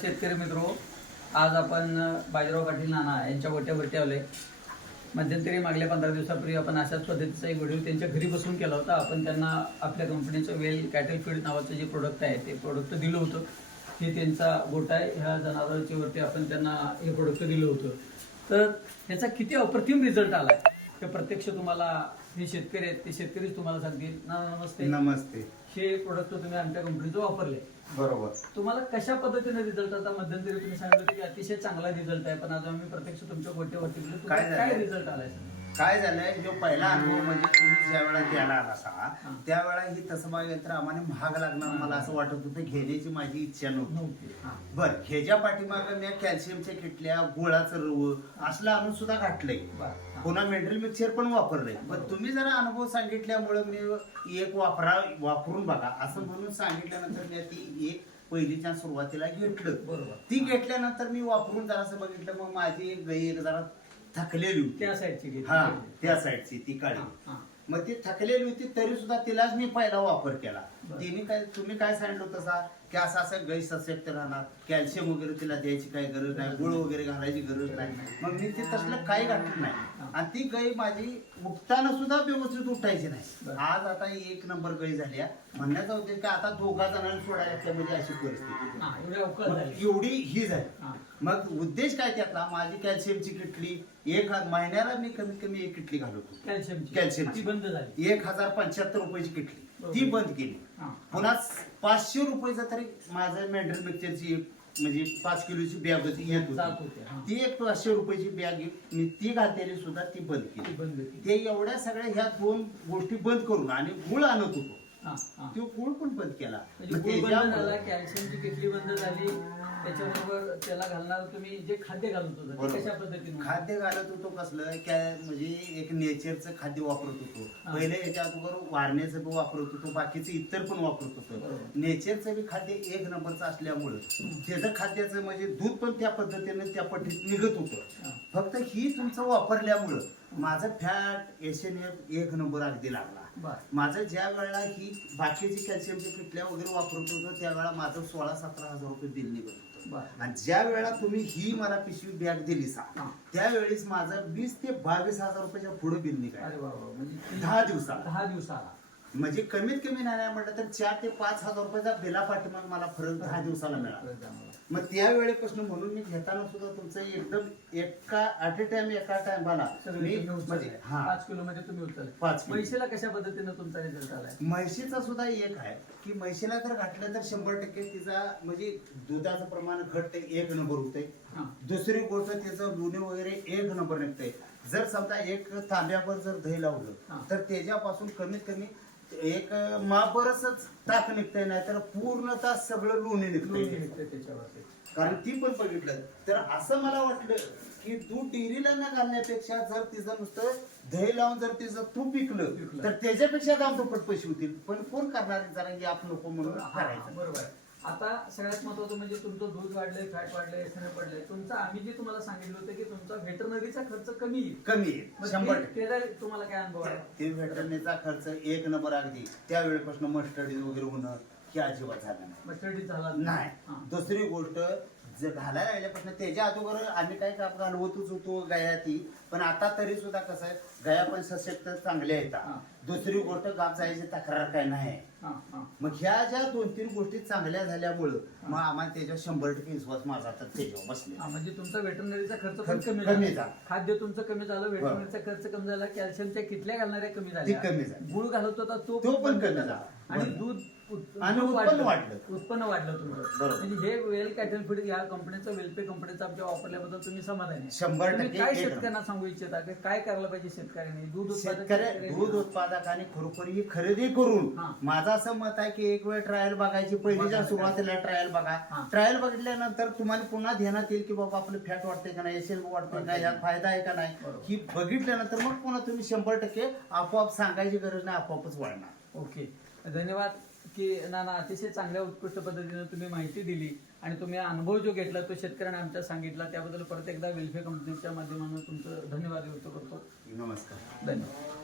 शेतकरी मित्रो आज आपण बाजीराव पाटील नाना यांच्या गोट्यावरती आलोय. मध्यंतरी मागल्या पंधरा दिवसापूर्वी आपण अशाच पद्धतीचा एक व्हिडिओ त्यांच्या घरी बसून केला होता. आपण त्यांना आपल्या कंपनीचं वेल कॅटल फीड नावाचं जे प्रोडक्ट आहे ते प्रोडक्ट दिलं होतं. हे त्यांचा गोटा आहे. ह्या जनावरांच्या वरती आपण त्यांना हे प्रोडक्ट दिलं होतं. तर ह्याचा किती अप्रतिम रिझल्ट आलाय? हे प्रत्यक्ष तुम्हाला हे शेतकरी आहेत ते शेतकरीच तुम्हाला सांगतील ना नमस्ते. नमस्ते. हे प्रोडक्ट तुम्ही आमच्या कंपनीचं वापरले बरोबर. तुम्हाला कशा पद्धतीने रिझल्ट आता मध्यंतरी तुम्ही सांगितलं की अतिशय चांगला रिझल्ट आहे पण आज आम्ही प्रत्यक्ष तुमच्या गोट्यावरती काय काय? रिझल्ट आलाय? काय झालंय जो पहिला अनुभव म्हणजे तुम्ही ज्या वेळा द्यायला आला असा त्यावेळा ही तसं बघायला तर आम्हाला महाग लागणार मला असं वाटत होतं. घेण्याची माझी इच्छा नव्हती. बर ह्याच्या पाठीमागं मी कॅल्शियमच्या किटल्या गुळाचं रव असलं आणून सुद्धा घातलंय. पुन्हा मेंटल मिक्सर पण वापरलंय. पण तुम्ही जरा अनुभव सांगितल्यामुळे मी एक वापरा वापरून बघा. असं म्हणून सांगितल्यानंतर मी ती एक पहिलीच्या सुरुवातीला घेतलं. बरोबर. ती घेतल्यानंतर मी वापरून जरासं बघितलं. मग माझी एक गाई एक जरा थकलेली होती त्या साईडची घेतली. हा त्या साईडची ती काळी हा. मग ती थकलेली होती तरी सुद्धा तिलाच मी पहिला वापर केला बरं. तिने काय तुम्ही काय सांगितलं होतं तसा की असं असं गाई सशक्त राहणार कॅल्शियम वगैरे तिला द्यायची काही गरज नाही गुळ वगैरे घालायची गरज नाही मग मी ते तसलं काही घातलं नाही. आणि ती गाई माझी उठताना सुद्धा व्यवस्थित उठायची नाही बरं. आज आता एक नंबर गाई झाली आहे. म्हणण्याचा उद्देश काय आता दोघा जणांना सोडायला म्हणजे अशी परिस्थिती हा, एवढी मग ही झाली हा. मग उद्देश काय त्यातला माझी कॅल्शियमची किटली एक महिन्याला मी कमीत कमी एक किटली घालवतो कॅल्शियमची कॅल्शियमची. ती बंद झाली एक हजार पंच्याहत्तर रुपयाची किटली. ती बंद केली हा. पुन्हा पाचशे रुपयाचा तरी माझं मेंढर मिक्सरची एक म्हणजे पाच किलोची बॅग होती येत जात होती होते हा. ती एक पाचशे रुपयाची बॅग मी ती घातलेली सुद्धा ती बंद ती केली बंद केली. ते एवढ्या सगळ्या ह्या दोन गोष्टी बंद करून आणि गुळ आणत होतो. तो गुळ पण बंद केला म्हणजे गुळ बंद झाला कॅल्शियमची किटली बंद झाली त्याच्याबरोबर त्याला घालणार तुम्ही जे खाद्य घालत होता ते बरोबर. कशा पद्धतीने खाद्य घालत होतो कसलं काय म्हणजे एक नेचरचं खाद्य वापरत होतो हा. पहिले याच्या अगोदर वारण्याचं बी वापरत होतो बाकीचं इतर पण वापरत होतो बरोबर. नेचरचं बी खाद्य एक नंबरचं असल्यामुळं त्याचं खाद्याचं म्हणजे दूध पण त्या पद्धतीने त्या पद्धतीत निघत होतं हा. फक्त ही तुमचं वापरल्यामुळं माझं फॅट एस एन एफ एक नंबर अगदी लागला. माझं ज्या वेळेला ही बाकीची कॅल्शियमची किटल्या वगैरे वापरत होतो त्यावेळेला माझं सोळा सतरा हजार रुपये बिल निघत होतं. आणि ज्या वेळेला तुम्ही ही मला पिशवी बॅग दिली सा. त्यावेळेस माझं वीस ते बावीस हजार रुपयाच्या पुढे बिल निघाल. म्हणजे दहा दिवसाला. दहा दिवसाला. म्हणजे कमीत कमी नाही म्हटलं तर चार ते पाच हजार रुपयाचा बिला पाठीमाग मला फरक दहा दिवसाला मिळाला मग त्यावेळेपासून म्हणून मी घेताना सुद्धा तुमचं एकदम एका ॲट ए टाइम एका तुम्ही म्हणजे. हा पाच किलो मध्ये तुम्ही उचल पाच. म्हैशीला कशा पद्धतीने तुमचा रिझल्ट आलाय म्हैशीचा सुद्धा एक आहे की म्हैशीला जर घातलं तर शंभर टक्के तिचा म्हणजे दुधाचं प्रमाण घट एक नंबर होतंय हा. दुसरी गोष्ट त्याचं लोणी वगैरे एक नंबर निघतंय जर समजा एक तांब्यावर जर दही. लावलं तर त्याच्यापासून कमीत कमी एक मापरसच टाक निघतंय नाही तर पूर्णतः सगळं लोणी लोणी निघतंय निघते त्याच्यावरती कारण ती पण बघितलं तर असं मला वाटलं की दूध डेअरीला न घालण्यापेक्षा जर तिचं नुसतं दही लावून जर तिचं तूप विकलं विकलं. तर त्याच्यापेक्षा दाम दुप्पट पैसे होतील पण कोण करणार? जरा की आप नको म्हणून हा, करायचं बरोबर आहे. आता सगळ्यात महत्वाचं म्हणजे तुमचं दूध वाढलंय फॅट वाढलंय एसने पडलंय तुमचं आम्ही जे तुम्हाला सांगितलं होतं की तुमचा व्हेटरनरीचा खर्च कमी येईल. कमी आहे मग शंभर ते- टक्के. त्याचा तुम्हाला काय अनुभव आहे ते भेटण्याचा खर्च एक नंबर अगदी. त्यावेळेपासून मस्टडी वगैरे होणं हे अजिबात झालं नाही. झाला हा. नाही. दुसरी गोष्ट जर घालायला लागल्यापासून त्याच्या अगोदर आम्ही काय काप घालवतच होतो गाया ती. पण आता तरी सुद्धा कसं आहे गाया पण सशक्त चांगल्या हा. आहेत दुसरी गोष्ट गाप जायची तक्रार काय नाही. मग ह्या ज्या दोन तीन गोष्टी चांगल्या झाल्यामुळं मग आम्हाला त्याच्यावर शंभर टक्के विश्वास माझा आता त्याच्यावर बसले म्हणजे तुमचा व्हेटरनरीचा खर्च पण खर्च कमी कमी झाला झाला. खाद्य तुमचं कमी झालं व्हेटरनरीचा खर्च कमी झाला कॅल्शियमच्या किटल्या घालणाऱ्या कमी झाल्या कमी झाल्या. गुळ घालत होता तो तो पण कमी झाला. झाला. आणि. दूध उत- आणि उत्पन्न वाढलं. उत्पन्न वाढलं तुमचं बरोबर. म्हणजे हे वेल कॅटल फीड या कंपनीचं वेलपे कंपनीचं आमच्या वापरल्याबद्दल तुम्ही समाधानी आहे. शंभर तुम्ही टक्के काय एक शेतकऱ्यांना सांगू इच्छिता की काय करायला पाहिजे शेतकऱ्यांनी दूध उत्पादक शेतकऱ्या दूध उत्पादकाने खरोखर ही खरेदी करून हा. माझं असं मत आहे की एक वेळ ट्रायल बघायची पहिलीच्या सुरुवातीला ट्रायल बघा. ट्रायल बघितल्यानंतर तुम्हाला पुन्हा ध्यानात येईल की बाबा आपलं फॅट वाटतंय का नाही एसएल वाटतंय का यात फायदा आहे का नाही. ही बघितल्यानंतर मग पुन्हा तुम्ही शंभर टक्के आपोआप सांगायची गरज नाही आपोआपच वाढणार. ओके. धन्यवाद की नाना अतिशय चांगल्या उत्कृष्ट पद्धतीने तुम्ही माहिती दिली आणि तुम्ही अनुभव जो घेतला तो शेतकऱ्यांना आमच्या सांगितला त्याबद्दल परत एकदा वेलफेअर कंपनीच्या माध्यमातून तुमचं धन्यवाद व्यक्त करतो. नमस्कार. धन्यवाद.